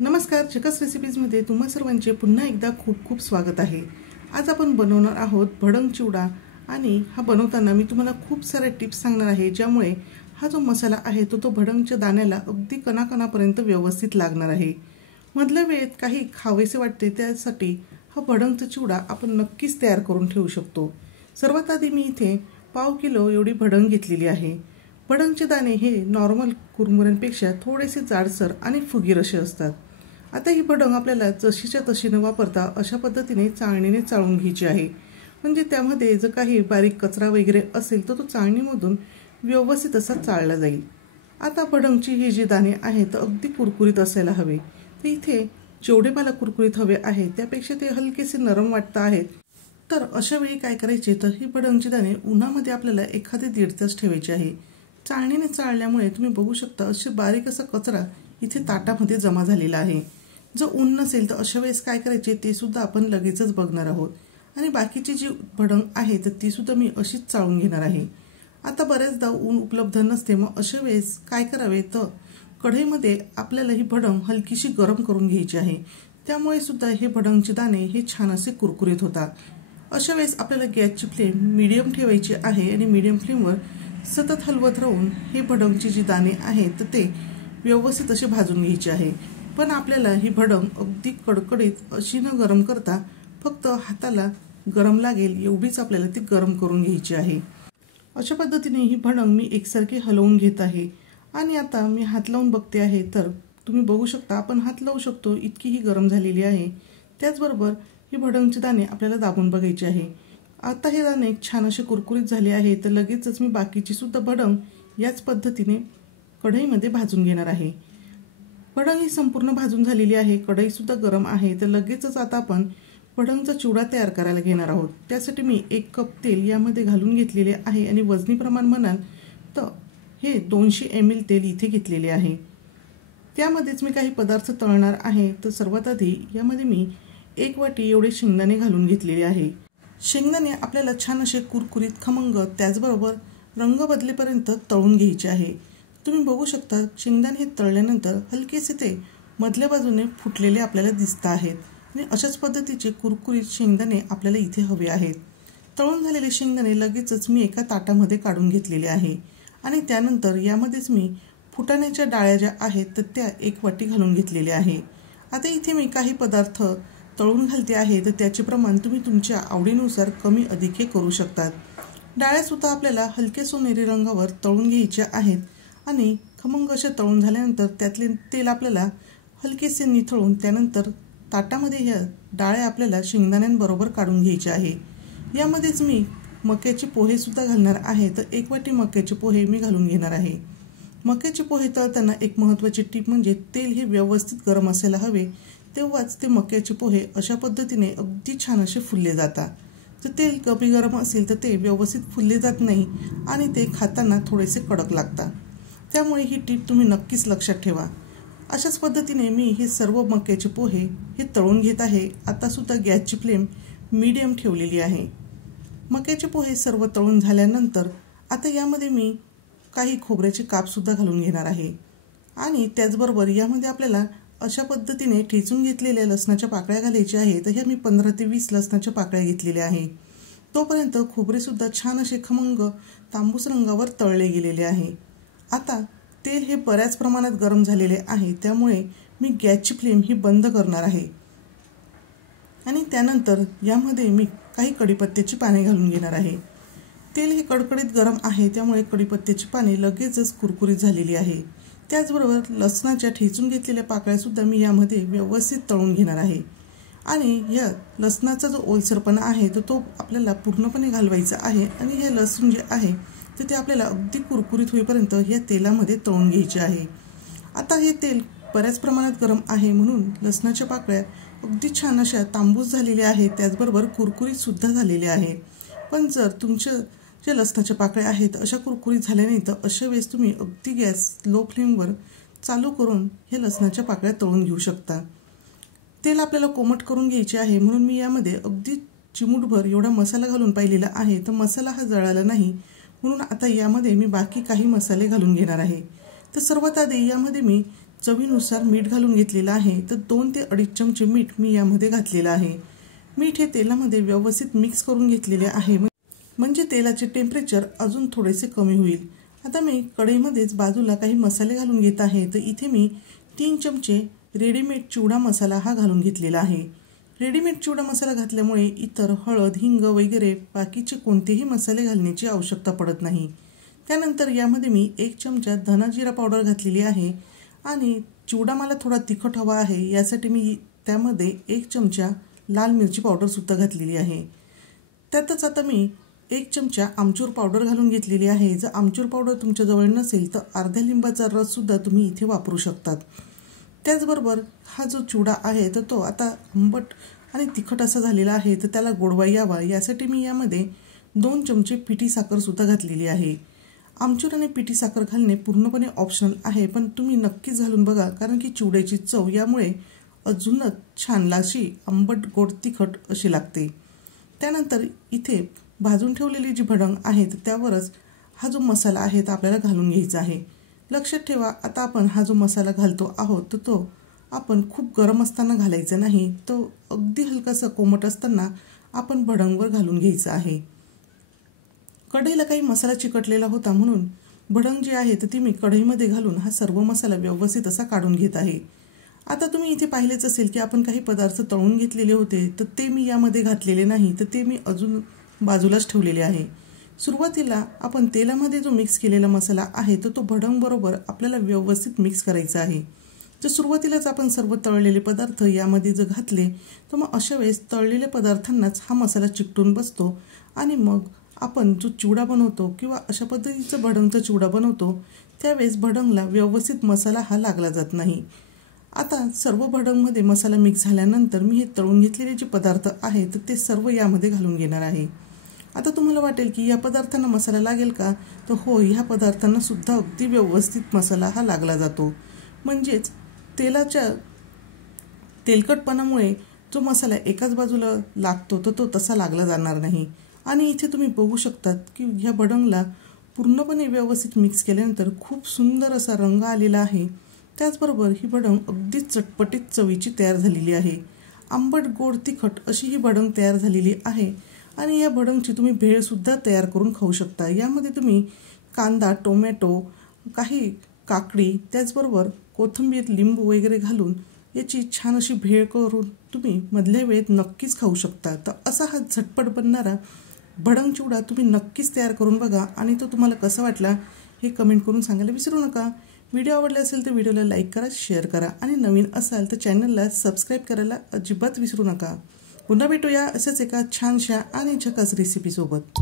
नमस्कार, चकस रेसिपीजमध्ये तुम्हा सर्वांचे पुन्हा एकदा खूप खूप स्वागत आहे। आज आपण बनवणार आहोत भडंग चिवडा आणि हा बनवताना मी तुम्हाला खूप सारे टिप्स सांगणार आहे, ज्यामुळे हा जो मसाला आहे तो भडंगच्या दाण्याला अगदी कणाकणापर्यंत व्यवस्थित लागणार आहे। मधल्या वेळेत काही खावेसे वाटते त्यासाठी हा भडंगचा चिवडा आपण नक्कीच तयार करून ठेवू शकतो। सर्वात आधी मी इथे पाव किलो एवढी भडंग घेतलेली आहे। भडंगचे दाणे हे नॉर्मल कुरमुऱ्यांपेक्षा थोडेसे जाडसर आणि फुगीर असे असतात। आता ही भडंग आपल्याला जशीच्या तशी न वापरता अशा पद्धतीने चाळणीने चाळून घ्यायची आहे, म्हणजे त्यामध्ये जर काही बारीक कचरा वगैरे असेल तर तो चाळणीमधून व्यवस्थित असा चाळला जाईल। आता भडंगची ही जी दाणे आहेत अगदी कुरकुरीत असायला हवे। तर इथे जेवढे मला कुरकुरीत हवे आहे त्यापेक्षा ते हलकेसे नरम वाटत आहेत। तर अशा वेळी काय करायचे, तर ही भडंगची दाणे उन्हामध्ये आपल्याला एखादे 1.5 तास ठेवायचे आहे। चाळणीने चाळल्यामुळे तुम्ही बघू शकता असे बारीक असा कचरा इथे ताटामध्ये जमा झालेला आहे। जर ऊन नसेल तर अशा वेळेस काय करायचे ते सुद्धा आपण लगेचच बघणार आहोत। आणि बाकीची जी भडंग आहे तर ती सुद्धा मी अशीच चाळून घेणार आहे। आता बरेचदा ऊन उपलब्ध नसते, मग अशा वेळेस काय करावे, तर कढईमध्ये आपल्याला ही भडंग हलकीशी गरम करून घ्यायची आहे। त्यामुळे सुद्धा हे भडंगचे दाणे हे छान असे कुरकुरीत होतात। अशा वेळेस आपल्याला गॅसची फ्लेम मीडियम ठेवायची आहे आणि मीडियम फ्लेमवर सतत हलवत राहून हे भडंगचे जे दाणे आहेत तर ते व्यवस्थित असे भाजून घ्यायचे आहे। पण आपल्याला ही भडंग अगदी कडकडीत अशी न गरम करता फक्त हाताला गरम लागेल एवढीच आपल्याला ती गरम करून घ्यायची आहे। अशा पद्धतीने ही भडंग मी एकसारखी हलवून घेत आहे आणि आता मी हात लावून बघते आहे, तर तुम्ही बघू शकता आपण हात लावू शकतो इतकी ही गरम झालेली आहे। त्याचबरोबर ही भडंगचे दाणे आपल्याला दाबून बघायचे आहे। आता हे दाणे छान असे कुरकुरीत झाले आहे, तर लगेचच मी बाकीची सुद्धा भडंग याच पद्धतीने कढईमध्ये भाजून घेणार आहे। भडंग ही संपूर्ण भाजून झालेली आहे, कढई सुद्धा गरम आहे, तर लगेचच आता आपण भडंगचा चिवडा तयार करायला घेणार आहोत। त्यासाठी मी 1 कप तेल यामध्ये घालून घेतलेले आहे आणि वजनी प्रमाण म्हणाल तर हे 200 ml तेल इथे घेतलेले आहे। त्यामध्येच मी काही पदार्थ तळणार आहे। तर सर्वात आधी यामध्ये मी 1 वाटी एवढे शेंगदाणे घालून घेतलेले आहे। शेंगदाणे आपल्याला छान असे कुरकुरीत खमंग त्याचबरोबर रंग बदलेपर्यंत तळून घ्यायचे आहे। तुम्ही बघू शकता शेंगदाणे हे तळल्यानंतर हलकेसे ते मधल्या बाजूने फुटलेले आपल्याला दिसत आहेत आणि अशाच पद्धतीचे कुरकुरीत शेंगदाणे आपल्याला इथे हवे आहेत। तळून झालेले शेंगदाणे लगेचच मी एका ताटामध्ये काढून घेतलेले आहे आणि त्यानंतर यामध्येच मी फुटाण्याच्या डाळ्या ज्या आहेत तर त्या 1 वाटी घालून घेतलेल्या आहे। आता इथे मी काही पदार्थ तळून घालते आहे, तर त्याचे प्रमाण तुम्ही तुमच्या आवडीनुसार कमी अधिक करू शकतात। डाळ्या सुद्धा आपल्याला हलके सोनेरी रंगावर तळून घ्यायच्या आहेत आणि खमंग असे तळून झाल्यानंतर त्यातले तेल आपल्याला हलकेसे निथळून त्यानंतर ताटामध्ये ह्या डाळ्या आपल्याला शेंगदाण्यांबरोबर काढून घ्यायचे आहे। यामध्येच मी मक्याचे पोहे सुद्धा घालणार आहे, तर 1 वाटी मक्याचे पोहे मी घालून घेणार आहे। मक्याचे पोहे तळताना एक महत्त्वाची टिप म्हणजे तेल हे व्यवस्थित गरम असायला हवे, तेव्हाच ते मक्याचे पोहे अशा पद्धतीने अगदी छान असे फुलले जातात। तर तेल कमी गरम असेल तर ते व्यवस्थित फुलले जात नाही आणि ते खाताना थोडेसे कडक लागतात। त्यामुळे ही टिप तुम्ही नक्कीच लक्षात ठेवा। अशाच पद्धतीने मी हे सर्व मक्याचे पोहे हे तळून घेत आहे। आता सुद्धा गॅसची फ्लेम मीडियम ठेवलेली आहे। मक्याचे पोहे सर्व तळून झाल्यानंतर आता यामध्ये मी काही खोबऱ्याचे काप सुद्धा घालून घेणार आहे आणि त्याचबरोबर यामध्ये आपल्याला अशा पद्धतीने ठेचून घेतलेल्या लसणाच्या पाकळ्या घालायच्या आहेत। तर ह्या मी 15 ते 20 लसणाच्या पाकळ्या घेतलेल्या आहे। तोपर्यंत खोबरे सुद्धा छान असे खमंग तांबूस रंगावर तळले गेलेले आहे। आता तेल हे बऱ्याच प्रमाणात गरम झालेले आहे, त्यामुळे मी गॅसची फ्लेम ही बंद करणार आहे आणि त्यानंतर यामध्ये मी काही कढीपत्त्याची पाने घालून घेणार आहे। तेल हे कडकडीत गरम आहे, त्यामुळे कढीपत्त्याची पाने लगेचच कुरकुरीत झालेली आहे। त्याचबरोबर लसणाच्या ठेचून घेतलेल्या पाकळ्या सुद्धा मी यामध्ये व्यवस्थित तळून घेणार आहे आणि या लसणाचा जो ओलसरपणा आहे तर तो आपल्याला पूर्णपणे घालवायचा आहे आणि हे लसूण जे आहे तर ते आपल्याला अगदी कुरकुरीत होईपर्यंत या तेलामध्ये तळून घ्यायचे आहे। आता हे तेल बऱ्याच प्रमाणात गरम आहे, म्हणून लसणाच्या पाकळ्या अगदी छान अशा तांबूस झालेल्या आहेत, त्याचबरोबर कुरकुरीत सुद्धा झालेल्या आहेत। पण जर तुमच्या ज्या लसणाच्या पाकळ्या आहेत अशा कुरकुरीत झाल्या नाही तर अशा वेळेस तुम्ही अगदी गॅस लो फ्लेमवर चालू करून हे लसणाच्या पाकळ्या तळून घेऊ शकता। तेल आपल्याला कोमट करून घ्यायचे आहे, म्हणून मी यामध्ये अगदी चिमूटभर एवढा मसाला घालून पाहिलेला आहे, तर मसाला हा जळाला नाही, म्हणून आता यामध्ये मी बाकी काही मसाले घालून घेणार आहे। तर सर्वात आधी यामध्ये मी चवीनुसार मीठ घालून घेतलेलं आहे। तर 2 ते 2.5 चमचे मीठ मी यामध्ये घातलेलं आहे। मीठ हे तेलामध्ये व्यवस्थित मिक्स करून घेतलेले आहे, म्हणजे तेलाचे टेम्परेचर अजून थोडेसे कमी होईल। आता मी कढईमध्येच बाजूला काही मसाले घालून घेत आहे। तर इथे मी 3 चमचे रेडीमेड चिवडा मसाला हा घालून घेतलेला आहे। रेडीमेड चिवडा मसाला घातल्यामुळे इतर हळद, हिंग वगैरे बाकीचे कोणतेही मसाले घालण्याची आवश्यकता पडत नाही। त्यानंतर यामध्ये मी 1 चमचा धना जिरा पावडर घातलेली आहे आणि चिवडा मला थोडा तिखट हवा आहे, यासाठी मी त्यामध्ये 1 चमचा लाल मिरची पावडर सुद्धा घातलेली आहे। त्यातच आता मी 1 चमचा आमचूर पावडर घालून घेतलेली आहे। जर आमचूर पावडर तुमच्याजवळ नसेल तर अर्ध्या लिंबाचा रस सुद्धा तुम्ही इथे वापरू शकतात। त्याचबरोबर हा जो चिवडा आहे तर तो आता आंबट आणि तिखट असा झालेला आहे, तर त्याला गोडवा यावा यासाठी मी यामध्ये 2 चमचे पिठी साखर सुद्धा घातलेली आहे। आमचूर आणि पिठी साखर घालणे पूर्णपणे ऑप्शनल आहे, पण तुम्ही नक्कीच घालून बघा, कारण की चिवड्याची चव यामुळे अजूनच छान अशी आंबट गोड तिखट अशी लागते। त्यानंतर इथे भाजून ठेवलेली जी भडंग आहे तर त्यावरच हा जो मसाला आहे तो आपल्याला घालून घ्यायचा आहे। लक्षात ठेवा, आता आपण हा जो मसाला घालतो आहोत तर तो आपण खूप गरम असताना घालायचा नाही, तो अगदी हलकासा कोमट असताना आपण भडंगवर घालून घ्यायचा आहे। कढईला काही मसाला चिकटलेला होता, म्हणून भडंग जी आहे तर ती मी कढईमध्ये घालून हा सर्व मसाला व्यवस्थित असा काढून घेत आहे। आता तुम्ही इथे पाहिलेच असेल की आपण काही पदार्थ तळून घेतलेले होते, तर ते मी यामध्ये घातलेले नाही, तर ते मी अजून बाजूलाच ठेवलेले आहे। सुरुवातीला आपण तेलामध्ये जो मिक्स केलेला मसाला आहे तर तो भडंग बरोबर आपल्याला व्यवस्थित मिक्स करायचा आहे। जर सुरुवातीलाच आपण सर्व तळलेले पदार्थ यामध्ये जर घातले तर मग अशा वेळेस तळलेल्या पदार्थांनाच हा मसाला चिकटून बसतो आणि मग आपण जो चिवडा बनवतो किंवा अशा पद्धतीचा भडंगचा चिवडा बनवतो त्यावेळेस भडंगला व्यवस्थित मसाला हा लागला जात नाही। आता सर्व भडंगमध्ये मसाला मिक्स झाल्यानंतर मी हे तळून घेतलेले जे पदार्थ आहेत ते सर्व यामध्ये घालून घेणार आहे। आता तुम्हाला वाटेल की या पदार्थांना मसाला लागेल का, तर हो, ह्या पदार्थांना सुद्धा अगदी व्यवस्थित मसाला हा लागला जातो, म्हणजेच तेलाच्या तेलकटपणामुळे जो मसाला एकाच बाजूला लागतो तर तो तसा लागला जाणार नाही। आणि इथे तुम्ही बघू शकतात की ह्या भडंगला पूर्णपणे व्यवस्थित मिक्स केल्यानंतर खूप सुंदर असा रंग आलेला आहे। त्याचबरोबर ही भडंग अगदी चटपटीत चवीची तयार झालेली आहे। आंबट गोड तिखट अशी ही भडंग तयार झालेली आहे आणि या भडंगची तुम्ही भेळ सुद्धा तयार करून खाऊ शकता। यामध्ये तुम्ही कांदा, टोमॅटो, काही काकडी, त्याचबरोबर कोथिंबीर, लिंबू वगैरे घालून याची छान अशी भेळ करून तुम्ही मधल्या वेळेत नक्कीच खाऊ शकता। तर असा हा झटपट बनणारा भडंग चिवडा तुम्ही नक्कीच तयार करून बघा आणि तो तुम्हाला कसा वाटला हे कमेंट करून सांगायला विसरू नका। व्हिडिओ आवडला असेल तर व्हिडिओला लाईक करा, शेअर करा आणि नवीन असाल तर चॅनलला सबस्क्राईब करायला अजिबात विसरू नका। पुन्हा भेटूया अशाच एका छानशा आणि झकास रेसिपी सोबत।